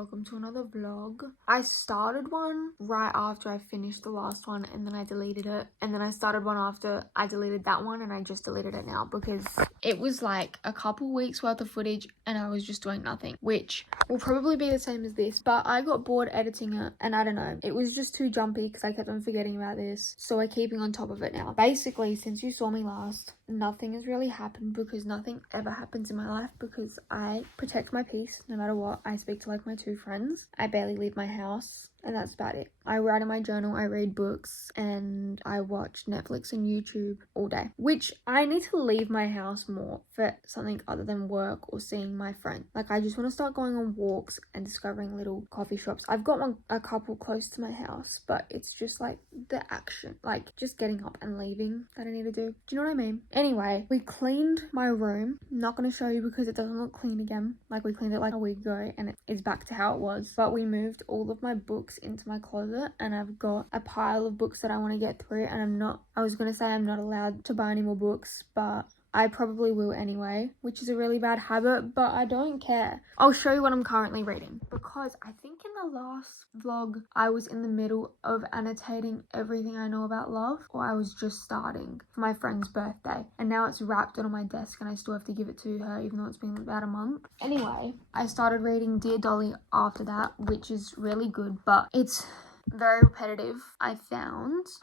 welcome to another vlog. I started one right after I finished the last one and then I deleted it, and then I started one after I deleted that one and I just deleted it now because it was like a couple weeks worth of footage and I was just doing nothing, which will probably be the same as this, but I got bored editing it and I don't know, it was just too jumpy because I kept on forgetting about this, so we're keeping on top of it now. Basically, since you saw me last, nothing has really happened because nothing ever happens in my life because I protect my peace no matter what. I speak to like my 2 friends. I barely leave my house. And that's about it. I write in my journal, I read books, and I watch Netflix and YouTube all day. Which I need to leave my house more for something other than work or seeing my friend. Like, I just want to start going on walks and discovering little coffee shops. I've got a couple close to my house, but it's just like the action, like just getting up and leaving that I need to do. Do you know what I mean? Anyway, we cleaned my room. Not going to show you because it doesn't look clean again. Like, we cleaned it like a week ago and it's back to how it was. But we moved all of my books into my closet and I've got a pile of books that I want to get through, and I was gonna say I'm not allowed to buy any more books, but I probably will anyway, which is a really bad habit, but I don't care. I'll show you what I'm currently reading because I think in the last vlog I was in the middle of annotating everything I know about love, or I was just starting for my friend's birthday, and now it's wrapped on my desk and I still have to give it to her even though it's been about a month. Anyway, I started reading Dear Dolly after that, which is really good, but it's very repetitive. I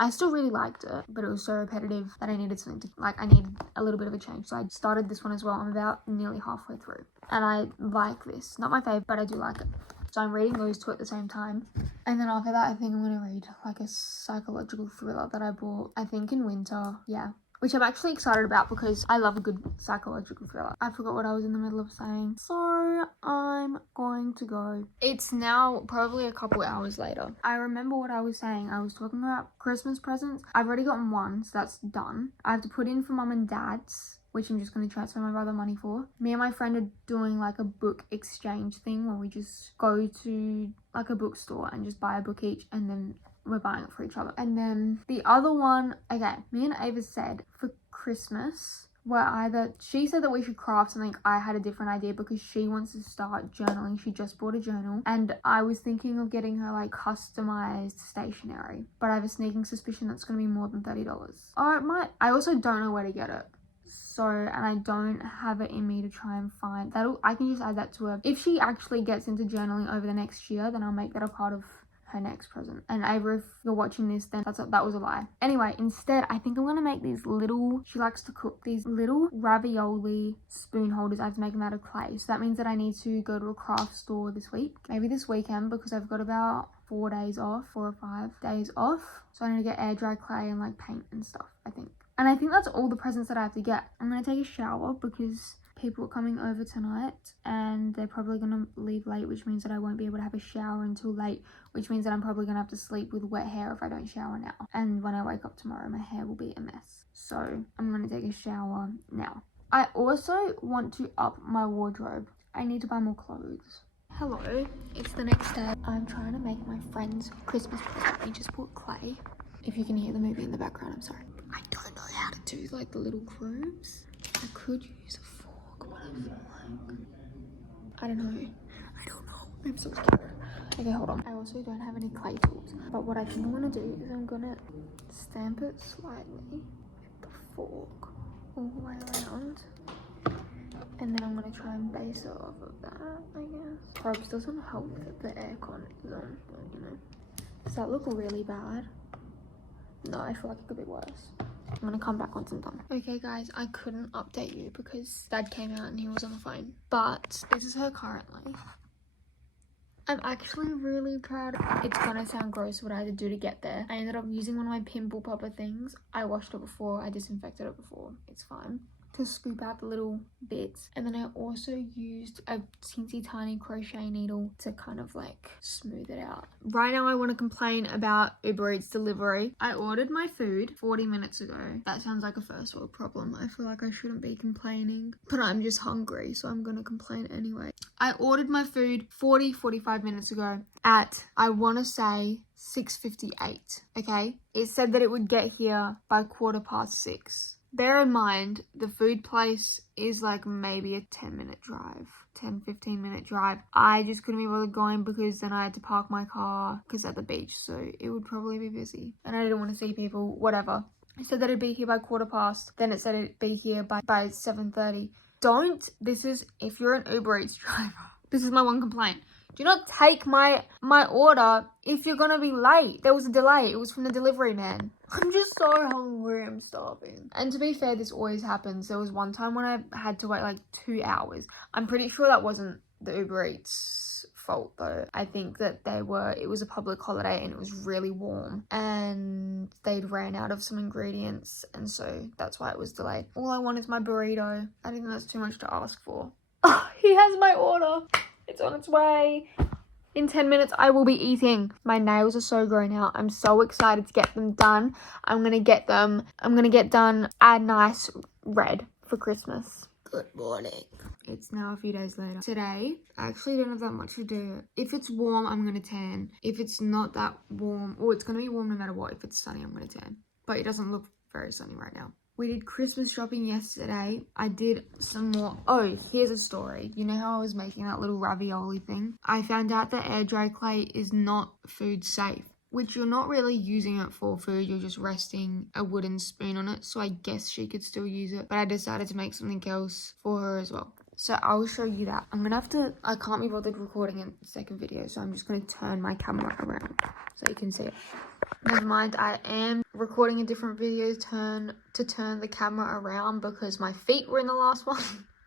still really liked it, but it was so repetitive that I needed something to, like, I needed a little bit of a change, so I started this one as well. I'm about nearly halfway through and I like this. Not my fave, but I do like it, so I'm reading those 2 at the same time. And then after that I think I'm gonna read like a psychological thriller that I bought, I think in winter, yeah, which I'm actually excited about because I love a good psychological thriller. I forgot what I was in the middle of saying, so I'm going to go. It's now probably a couple hours later. I remember what I was saying. I was talking about Christmas presents. I've already gotten one, so that's done. I have to put in for mum and dad's, which I'm just going to transfer my brother money for. Me and my friend are doing like a book exchange thing where we just go to like a bookstore and just buy a book each, and then we're buying it for each other. And then the other one, okay, me and Ava said for Christmas, she said that we should craft something. I had a different idea because she wants to start journaling. She just bought a journal, and I was thinking of getting her like customized stationery, but I have a sneaking suspicion that's going to be more than $30. Or it might. I also don't know where to get it. So, and I don't have it in me to try and find that. I can just add that to her. If she actually gets into journaling over the next year, then I'll make that a part of her next present. And Ava, if you're watching this, then that was a lie. Anyway, instead I think I'm gonna make these little, she likes to cook these little ravioli spoon holders. I have to make them out of clay, so that means that I need to go to a craft store this week, maybe this weekend, because I've got about 4 or 5 days off, so I need to get air dry clay and like paint and stuff, I think. And I think that's all the presents that I have to get. I'm gonna take a shower because people are coming over tonight and they're probably gonna leave late, which means that I won't be able to have a shower until late, which means that I'm probably gonna have to sleep with wet hair if I don't shower now. And when I wake up tomorrow, my hair will be a mess. So I'm gonna take a shower now. I also want to up my wardrobe. I need to buy more clothes. Hello, it's the next day. I'm trying to make my friend's Christmas present. We just bought clay. If you can hear the movie in the background, I'm sorry. I don't know how to do like the little grooves. I could use a fork, but I feel like, I don't know. I'm so scared. Okay, hold on. I also don't have any clay tools, but what I think I'm gonna do is I'm gonna stamp it slightly with the fork all the way around, and then I'm gonna try and base it off of that, I guess. Probes doesn't help that the aircon is on, but you know. Does that look really bad? No, I feel like it could be worse. I'm gonna come back once I'm done. Okay guys, I couldn't update you because Dad came out and he was on the phone, but this is her currently. I'm actually really proud. It's gonna sound gross what I had to do to get there. I ended up using one of my pimple popper things. I washed it before, I disinfected it before, it's fine, to scoop out the little bits. And then I also used a teensy tiny crochet needle to kind of like smooth it out. Right now I want to complain about Uber Eats delivery. I ordered my food 40 minutes ago. That sounds like a first world problem. I feel like I shouldn't be complaining, but I'm just hungry, so I'm gonna complain anyway. I ordered my food 45 minutes ago at, I want to say, 6:58, okay? It said that it would get here by 6:15. Bear in mind, the food place is like maybe a 10-minute drive. 10-15-minute drive. I just couldn't be bothered going because then I had to park my car because at the beach, so it would probably be busy and I didn't want to see people. Whatever. It said that it'd be here by 15:15, then it said it'd be here by 7:30. This is if you're an Uber Eats driver, this is my one complaint. Do not take my order if you're gonna be late. There was a delay. It was from the delivery man. I'm just so hungry. I'm starving. And to be fair, this always happens. There was one time when I had to wait like 2 hours. I'm pretty sure that wasn't the Uber Eats fault though. I think that it was a public holiday and it was really warm and they'd ran out of some ingredients and so that's why it was delayed. All I want is my burrito. I think that's too much to ask for. Oh, he has my order. It's on its way. In 10 minutes, I will be eating. My nails are so grown out. I'm so excited to get them done. I'm going to get done a nice red for Christmas. Good morning. It's now a few days later. Today, I actually don't have that much to do. If it's warm, I'm going to tan. If it's not that warm, it's going to be warm no matter what. If it's sunny, I'm going to tan. But it doesn't look very sunny right now. We did Christmas shopping yesterday. I did some more. Oh, here's a story. You know how I was making that little ravioli thing? I found out that air dry clay is not food safe, which you're not really using it for food. You're just resting a wooden spoon on it. So I guess she could still use it. But I decided to make something else for her as well. So I will show you that. I can't be bothered recording a second video. So I'm just going to turn my camera around so you can see it. Never mind, I am recording a different video to turn the camera around because my feet were in the last one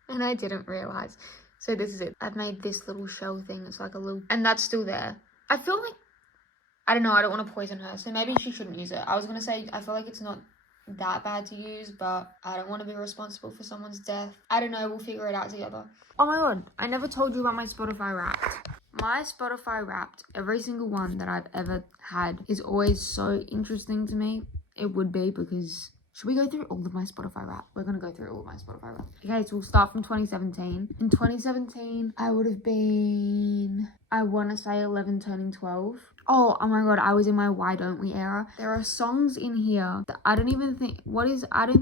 and I didn't realize. So this is it. I've made this little shell thing. It's like a little, and that's still there. I feel like, I don't know, I don't want to poison her. So maybe she shouldn't use it. I was going to say, I feel like it's not that bad to use, but I don't want to be responsible for someone's death. I don't know, we'll figure it out together. Oh my god, I never told you about my Spotify Wrapped. My Spotify Wrapped, every single one that I've ever had is always so interesting to me. It would be because, should we go through all of my Spotify Wrapped? We're going to go through all of my Spotify Wrapped. Okay, so we'll start from 2017. In 2017, I would have been, I want to say 11 turning 12. Oh my god, I was in my Why Don't We era. There are songs in here that I don't think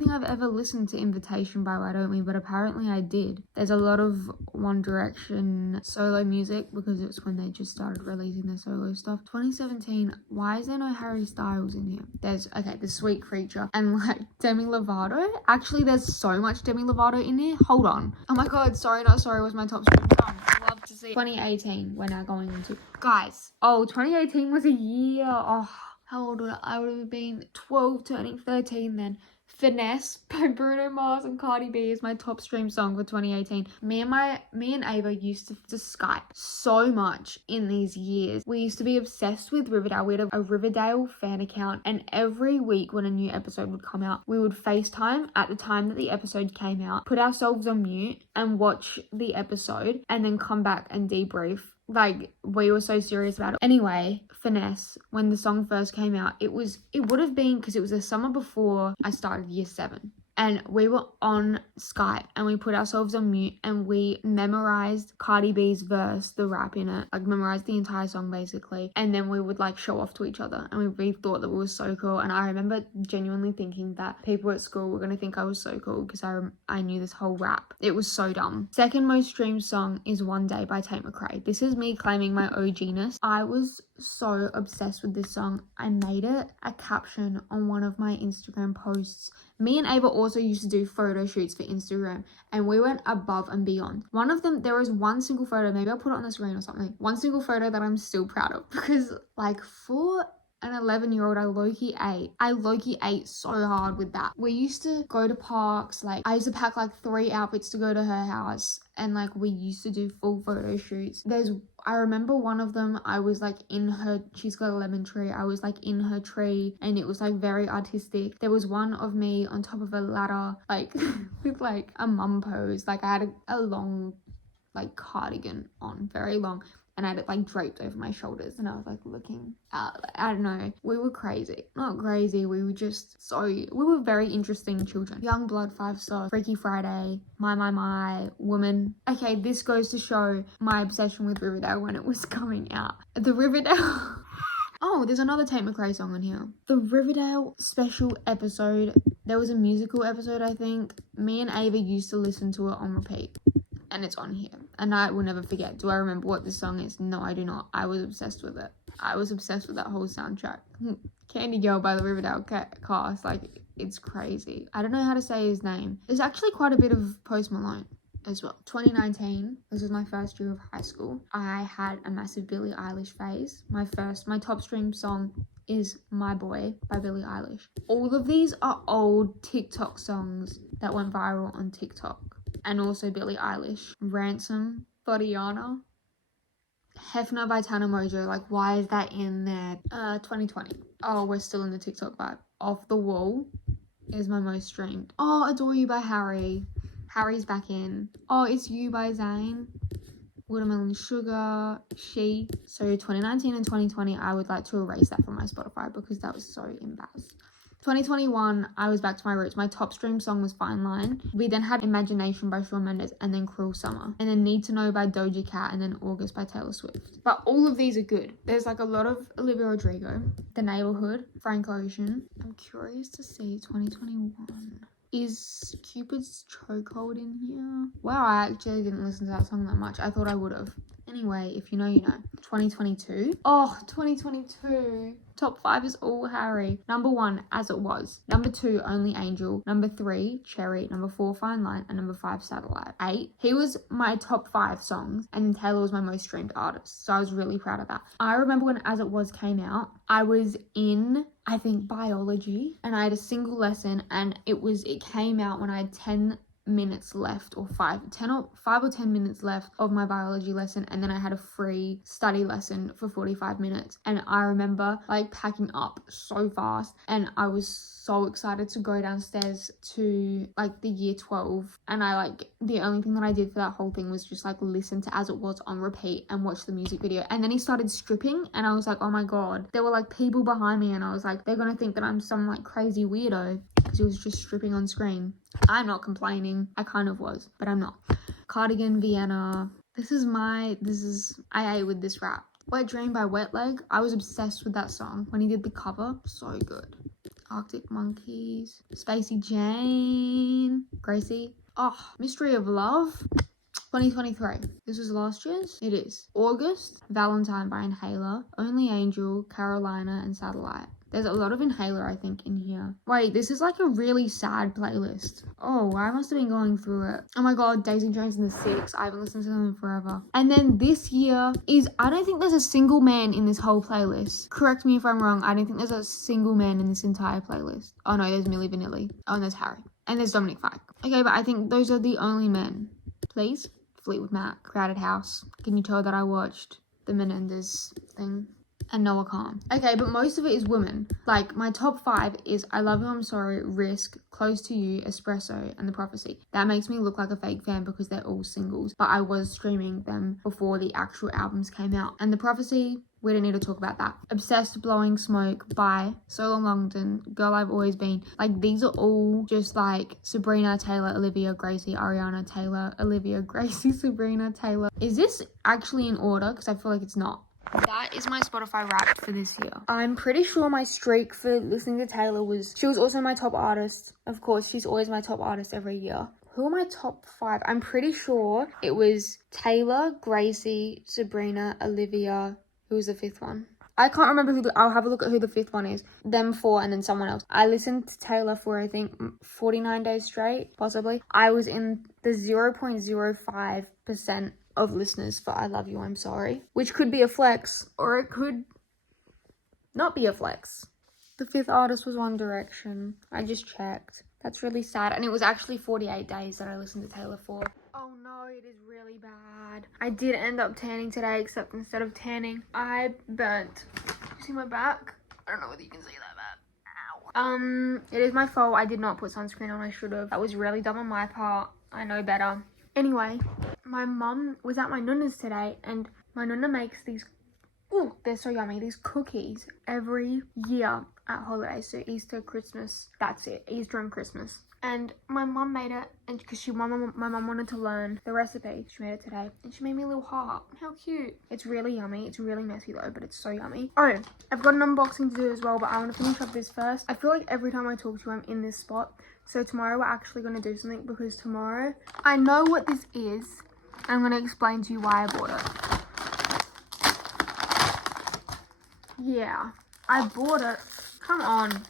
I've ever listened to Invitation by Why Don't We, but apparently I did. There's a lot of One Direction solo music because it's when they just started releasing their solo stuff. 2017, why is there no Harry Styles in here? There's The Sweet Creature and like Demi Lovato. Actually, there's so much Demi Lovato in here. Hold on. Oh my god, Sorry Not Sorry was my top stream song. Love to see. 2018, we're now going into. Guys, 2018 was a year. Oh, how old would I would have been 12 turning 13 then. Finesse by Bruno Mars and Cardi B is my top stream song for 2018. Me and Ava used to Skype so much in these years. We used to be obsessed with Riverdale. We had a Riverdale fan account, and every week when a new episode would come out, we would FaceTime at the time that the episode came out, put ourselves on mute and watch the episode and then come back and debrief. Like, we were so serious about it. Anyway, Finesse, when the song first came out, it would have been, because it was the summer before I started year 7. And we were on Skype and we put ourselves on mute and we memorized Cardi B's verse, the rap in it, like memorized the entire song basically. And then we would like show off to each other and we thought that we were so cool. And I remember genuinely thinking that people at school were going to think I was so cool because I knew this whole rap. It was so dumb. Second most streamed song is One Day by Tate McRae. This is me claiming my OG-ness. I was so obsessed with this song. I made it a caption on one of my Instagram posts. Me and Ava also used to do photo shoots for Instagram and we went above and beyond. One of them, there was one single photo, maybe I'll put it on the screen or something. One single photo that I'm still proud of because like for an 11-year-old, I low-key ate so hard with that. We used to go to parks, like I used to pack like 3 outfits to go to her house and like we used to do full photo shoots. I remember one of them, I was like she's got a lemon tree. I was like in her tree and it was like very artistic. There was one of me on top of a ladder, like with like a mum pose. Like I had a long like cardigan on, very long. And I had it like draped over my shoulders and I was like looking out. I don't know. We were crazy. Not crazy. We were very interesting children. Young Blood, 5 stars. Freaky Friday. My. Woman. Okay, this goes to show my obsession with Riverdale when it was coming out. The Riverdale... Oh, there's another Tate McRae song on here. The Riverdale special episode There was a musical episode, I think. Me and Ava used to listen to it on repeat. And it's on here. A night we'll never forget. Do I remember what this song is? No, I do not. I was obsessed with it. I was obsessed with that whole soundtrack. Candy Girl by the Riverdale cast. Like, it's crazy. I don't know how to say his name. There's actually quite a bit of Post Malone as well. 2019, this was my first year of high school. I had a massive Billie Eilish phase. My top stream song is My Boy by Billie Eilish. All of these are old TikTok songs that went viral on TikTok. And also Billie Eilish. Ransom, Fodiana, Hefner by Tana Mojo. Like, why is that in there? 2020. Oh, we're still in the TikTok vibe. Off the Wall is my most streamed. Oh, Adore You by Harry. Harry's back in. Oh, It's You by Zayn. Watermelon Sugar, She. So 2019 and 2020, I would like to erase that from my Spotify because that was so embarrassed. 2021, I was back to my roots. My top stream song was Fine Line. We then had Imagination by Shawn Mendes, and then Cruel Summer, and then Need to Know by Doja Cat, and then August by Taylor Swift. But all of these are good. There's like a lot of Olivia Rodrigo, The Neighborhood, Frank Ocean. I'm curious to see 2021. Is Cupid's Chokehold in here? Wow, I actually didn't listen to that song that much. I thought I would have. Anyway, if you know, you know. 2022. Oh, 2022. Top 5 is all Harry. Number 1, As It Was. Number 2, Only Angel. Number 3, Cherry. Number 4, Fine Line. And number 5, Satellite. 8. He was my top 5 songs. And then Taylor was my most streamed artist. So I was really proud of that. I remember when As It Was came out, I was in, I think, biology. And I had a single lesson. And it came out when I had 10 minutes left, or 5 or 10 minutes left of my biology lesson, and then I had a free study lesson for 45 minutes. And I remember like packing up so fast, and I was so excited to go downstairs to like the year 12, and the only thing that I did for that whole thing was just like listen to As It Was on repeat and watch the music video. And then he started stripping, and I was like, oh my god, there were like people behind me, and I was like, they're gonna think that I'm some like crazy weirdo because he was just stripping on screen. I'm not complaining. I kind of was, but I'm not. Cardigan, Vienna. I ate with this rap. Wet Dream by Wet Leg. I was obsessed with that song when he did the cover. So good. Arctic Monkeys. Spacey Jane. Gracie. Oh, Mystery of Love. 2023. This was last year's? It is. August. Valentine by Inhaler. Only Angel, Carolina, and Satellite. There's a lot of Inhaler, I think, in here. Wait, this is like a really sad playlist. Oh, I must have been going through it. Oh my god, Daisy Jones and the Six. I haven't listened to them in forever. And then this year is, I don't think there's a single man in this whole playlist. Correct me if I'm wrong. I don't think there's a single man in this entire playlist. Oh no, there's Milli Vanilli. Oh, and there's Harry. And there's Dominic Fike. Okay, but I think those are the only men. Please? Fleetwood Mac. Crowded House. Can you tell that I watched the Menendez thing? And Noah Khan. Okay, but most of it is women. Like, my top 5 is I Love You, I'm Sorry, Risk, Close to You, Espresso, and The Prophecy. That makes me look like a fake fan because they're all singles, but I was streaming them before the actual albums came out. And The Prophecy, we don't need to talk about that. Obsessed, Blowing Smoke by Solo Longdon, Girl I've Always Been. Like, these are all just like Sabrina, Taylor, Olivia, Gracie, Ariana, Taylor, Olivia, Gracie, Sabrina, Taylor. Is this actually in order? Because I feel like it's not. That is my Spotify Wrapped for this year. I'm pretty sure my streak for listening to Taylor she was also my top artist. Of course, she's always my top artist every year. Who are my top 5? I'm pretty sure it was Taylor, Gracie, Sabrina, Olivia. Who was the 5th one? I can't remember I'll have a look at who the 5th one is. Them 4 and then someone else. I listened to Taylor for I think 49 days straight, possibly. I was in the 0.05% of listeners for I Love You, I'm Sorry, which could be a flex, or it could not be a flex. The 5th artist was One Direction. I just checked. That's really sad, and it was actually 48 days that I listened to Taylor for. Oh no, it is really bad. I did end up tanning today, except instead of tanning, I burnt. You see my back? I don't know whether you can see that back. Ow. It is my fault. I did not put sunscreen on. I should have. That was really dumb on my part. I know better. Anyway, my mum was at my nunna's today, and my nunna makes these, ooh, they're so yummy, these cookies every year at holidays. So Easter, Christmas, that's it, Easter and Christmas. And my mum made it, and because my mum wanted to learn the recipe, she made it today, and she made me a little heart. How cute. It's really yummy. It's really messy though, but it's so yummy. Oh, I've got an unboxing to do as well, but I want to finish up this first. I feel like every time I talk to you, I'm in this spot. So tomorrow we're actually going to do something, because tomorrow I know what this is. I'm going to explain to you why I bought it. Yeah, I bought it. Come on.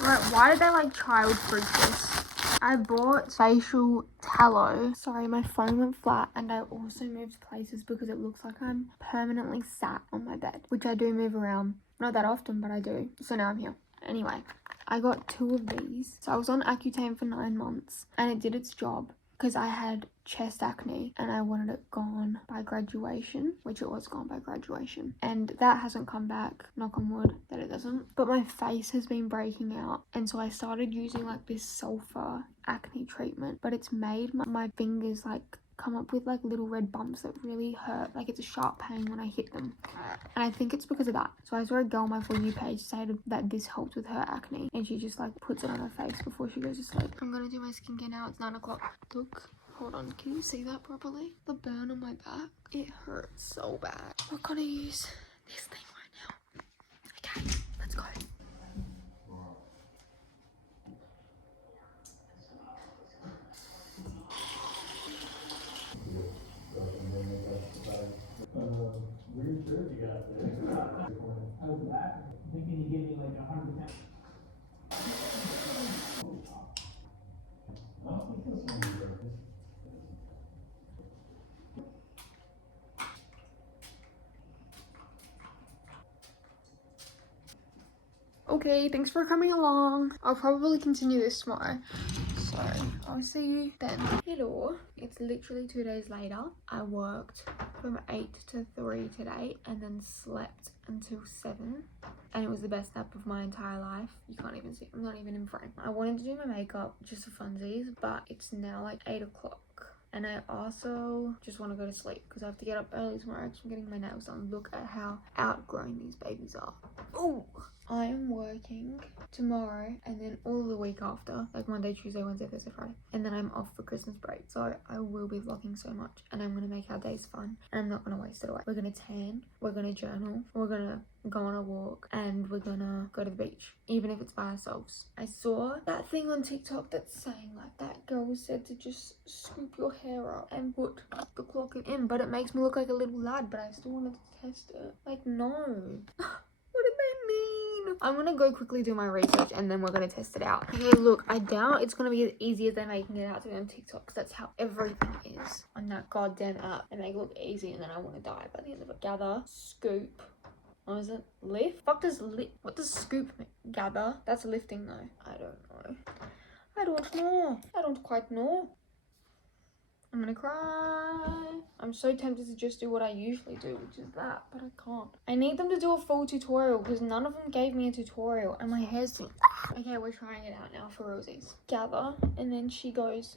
Right, why did they like child-proof this? I bought facial tallow. Sorry, my phone went flat, and I also moved places because it looks like I'm permanently sat on my bed, which I do move around. Not that often, but I do. So now I'm here. Anyway, I got 2 of these. So I was on Accutane for 9 months, and it did its job because I had chest acne and I wanted it gone by graduation, which it was gone by graduation. And that hasn't come back, knock on wood that it doesn't. But my face has been breaking out, and so I started using like this sulfur acne treatment, but it's made my fingers like come up with like little red bumps that really hurt. Like it's a sharp pain when I hit them, and I think it's because of that. So I saw a girl on my For You page say that this helps with her acne, and she just like puts it on her face before she goes to sleep. I'm gonna do my skincare now. It's 9 o'clock. Look, hold on, can you see that properly? The burn on my back, it hurts so bad. We're gonna use this thing right now. Okay, let's go. Okay, thanks for coming along. I'll probably continue this tomorrow, so I'll see you then. Hello, it's literally 2 days later. I worked from 8 to 3 today and then slept until 7, and it was the best nap of my entire life. You can't even see, I'm not even in frame. I wanted to do my makeup just for funsies, but it's now like 8 o'clock. And I also just want to go to sleep because I have to get up early tomorrow because I'm getting my nails done. Look at how outgrown these babies are. Oh, I am working tomorrow and then all the week after, like Monday, Tuesday, Wednesday, Thursday, Friday. And then I'm off for Christmas break. So I will be vlogging so much, and I'm going to make our days fun, and I'm not going to waste it away. We're going to tan, we're going to journal, we're going to go on a walk, and we're going to go to the beach, even if it's by ourselves. I saw that thing on TikTok that's saying like that girl said to just scoop your hair up and put the clock in, but it makes me look like a little lad, but I still wanted to test it. Like, no. What did they mean? I'm gonna go quickly do my research and then we're gonna test it out. Okay, look, I doubt it's gonna be as easy as they're making it out to be on TikTok, because that's how everything is on that goddamn app. They make it look easy and then I want to die by the end of it. Gather, scoop. What is it? Lift? What does scoop mean? Gather? That's lifting though. I don't know. I don't know. I don't quite know. I'm gonna cry. I'm so tempted to just do what I usually do, which is that, but I can't. I need them to do a full tutorial because none of them gave me a tutorial and my hair's doing... Okay, we're trying it out now for realsies. Gather, and then she goes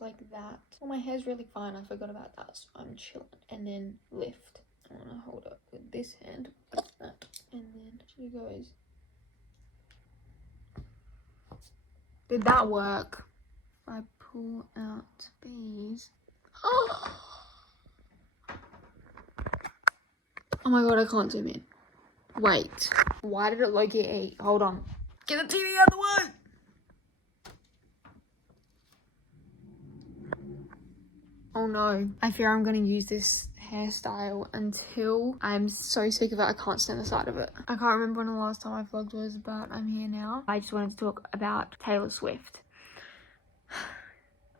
like that. Well, my hair's really fine. I forgot about that, so I'm chilling. And then lift. I want to hold it with this hand, like that. And then she goes... Did that work? I pull out these. Oh my god, I can't zoom in. Wait. Why did it look at E? Hold on. Get the TV out of the way! Oh no. I fear I'm gonna use this hairstyle until I'm so sick of it I can't stand the sight of it. I can't remember when the last time I vlogged was, but I'm here now. I just wanted to talk about Taylor Swift.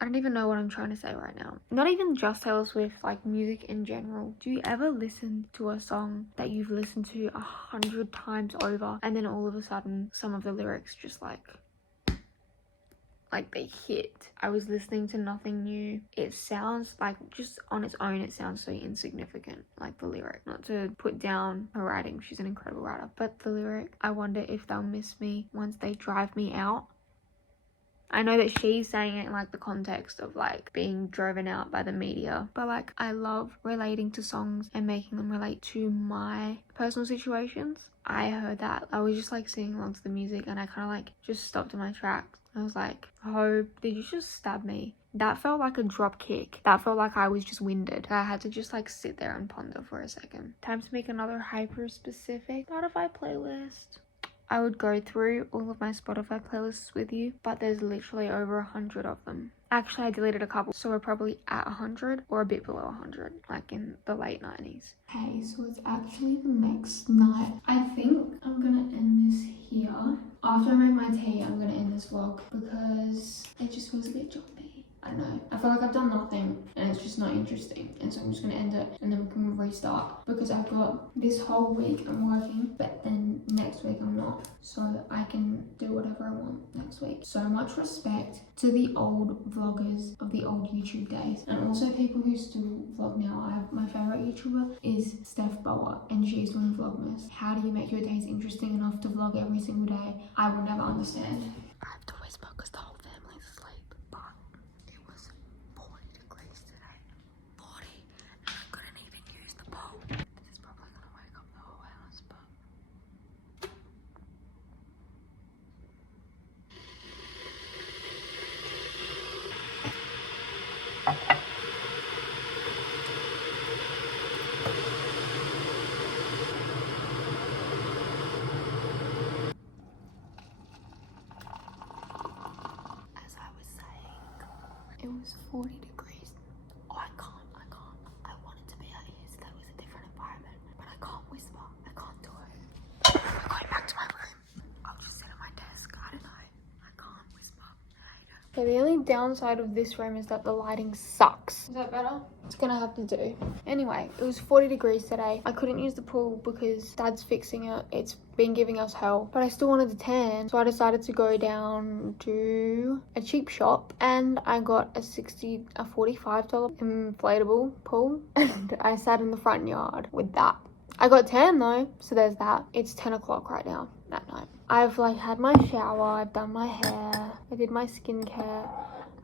I don't even know what I'm trying to say right now. Not even just Taylor Swift, like music in general. Do you ever listen to a song that you've listened to 100 times over, and then all of a sudden some of the lyrics just like they hit? I was listening to Nothing New. It sounds like, just on its own, it sounds so insignificant, like the lyric. Not to put down her writing, she's an incredible writer, but the lyric, I wonder if they'll miss me once they drive me out. I know that she's saying it in like the context of like being driven out by the media, but like I love relating to songs and making them relate to my personal situations. I heard that. I was just like singing along to the music and I kind of like just stopped in my tracks I was like, Hope, did you just stab me? That felt like a drop kick. That felt like I was just winded. I had to just like sit there and ponder for a second. Time to make another hyper specific Spotify playlist. I would go through all of my Spotify playlists with you, but there's literally over 100 of them. Actually, I deleted a couple, so we're probably at 100 or a bit below 100, like in the late 90s. Okay, so it's actually the next night. I think I'm gonna end this here. After I make my tea, I'm gonna end this vlog because it just feels a bit jumpy. I don't know. I feel like I've done nothing and it's just not interesting. And so I'm just going to end it and then we can restart because I've got this whole week I'm working, but then next week I'm not. So I can do whatever I want next week. So much respect to the old vloggers of the old YouTube days and also people who still vlog now. My favorite YouTuber is Steph Bower and she's doing Vlogmas. How do you make your days interesting enough to vlog every single day? I will never understand. I have to whisper because the whole family's asleep, but it was 40 degrees today. 40, and I couldn't even use the pole. This is probably gonna wake up the whole house, but as I was saying, it was 40 degrees. Oh, I can't. I wanted to be out here so that was a different environment, but I can't whisper. I can't do it. I'm going back to my room. I'll just sit at my desk. I don't know. I can't whisper. Okay, the only downside of this room is that the lighting sucks. Is that better? It's gonna have to do. Anyway, it was 40 degrees today. I couldn't use the pool because Dad's fixing it. It's been giving us hell, but I still wanted to tan, so I decided to go down to a cheap shop and I got a $45 inflatable pool and I sat in the front yard with that. I got tan though, so there's that. It's 10 o'clock right now at night. I've like had my shower, I've done my hair, I did my skincare,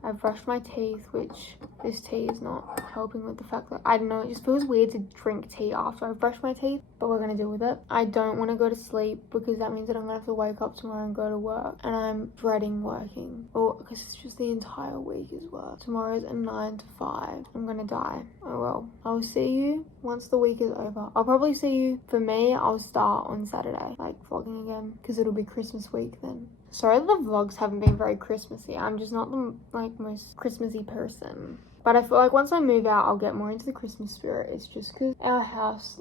I've brushed my teeth, which this tea is not helping with the fact that, I don't know, it just feels weird to drink tea after I've brushed my teeth, but we're gonna deal with it. I don't want to go to sleep because that means that I'm gonna have to wake up tomorrow and go to work, and I'm dreading working. Well, because it's just the entire week is work. Tomorrow's a 9 to 5. I'm gonna die. Oh well. I'll see you once the week is over. I'll probably see you, for me, I'll start on Saturday, like vlogging again, because it'll be Christmas week then. Sorry that the vlogs haven't been very Christmassy. I'm just not the most Christmassy person. But I feel like once I move out, I'll get more into the Christmas spirit. It's just because our house,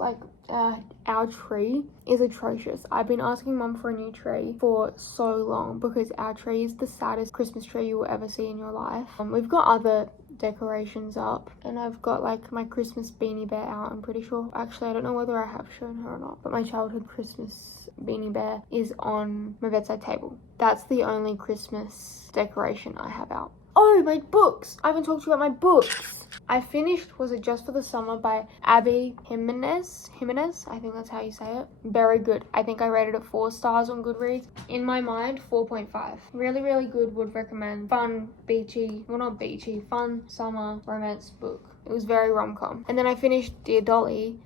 our tree is atrocious. I've been asking Mum for a new tree for so long because our tree is the saddest Christmas tree you will ever see in your life. We've got other decorations up and I've got like my Christmas beanie bear out, I'm pretty sure. Actually, I don't know whether I have shown her or not, but my childhood Christmas beanie bear is on my bedside table. That's the only Christmas decoration I have out. Oh, my books! I haven't talked to you about my books. I finished Was It Just for the Summer by Abby Jimenez, I think that's how you say it. Very good. I think I rated it 4 stars on Goodreads. In my mind, 4.5. Really, really good. Would recommend. Fun, beachy, well not beachy, fun summer romance book. It was very rom-com. And then I finished Dear Dolly.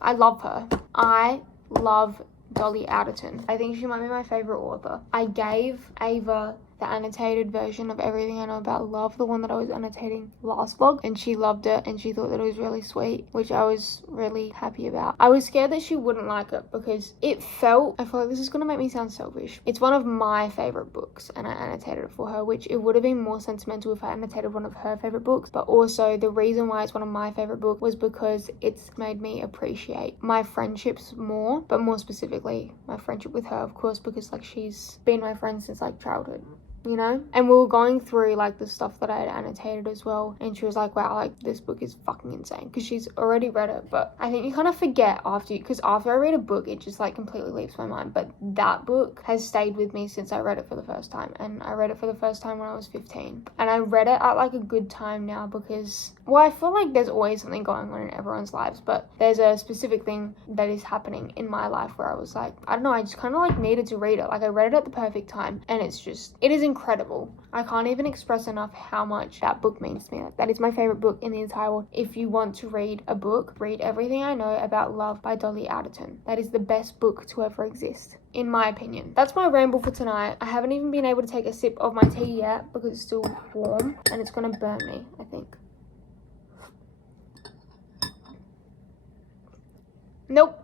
I love her. I love Dolly Alderton. I think she might be my favorite author. I gave Ava the annotated version of Everything I Know About Love, the one that I was annotating last vlog, and she loved it and she thought that it was really sweet, which I was really happy about. I was scared that she wouldn't like it because I feel like this is gonna make me sound selfish. It's one of my favorite books and I annotated it for her, which it would have been more sentimental if I annotated one of her favorite books, but also the reason why it's one of my favorite books was because it's made me appreciate my friendships more, but more specifically my friendship with her, of course, because like she's been my friend since like childhood, you know? And we were going through like the stuff that I had annotated as well, and she was like, wow, like this book is fucking insane, because she's already read it. But I think you kind of forget because after I read a book, it just like completely leaves my mind. But that book has stayed with me since I read it for the first time, and I read it for the first time when I was 15, and I read it at like a good time now because, well, I feel like there's always something going on in everyone's lives, but there's a specific thing that is happening in my life where I was like, I don't know, I just kind of like needed to read it. Like I read it at the perfect time, and it is incredible. I can't even express enough how much that book means to me. That is my favorite book in the entire world. If you want to read a book, read Everything I Know About Love by Dolly Alderton. That is the best book to ever exist, in my opinion. That's my ramble for tonight. I haven't even been able to take a sip of my tea yet because it's still warm and it's gonna burn me, I think. Nope.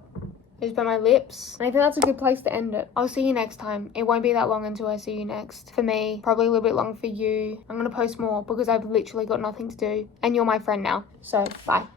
Just by my lips. And I think that's a good place to end it. I'll see you next time. It won't be that long until I see you next. For me, probably a little bit long for you. I'm gonna post more because I've literally got nothing to do. And you're my friend now. So, bye.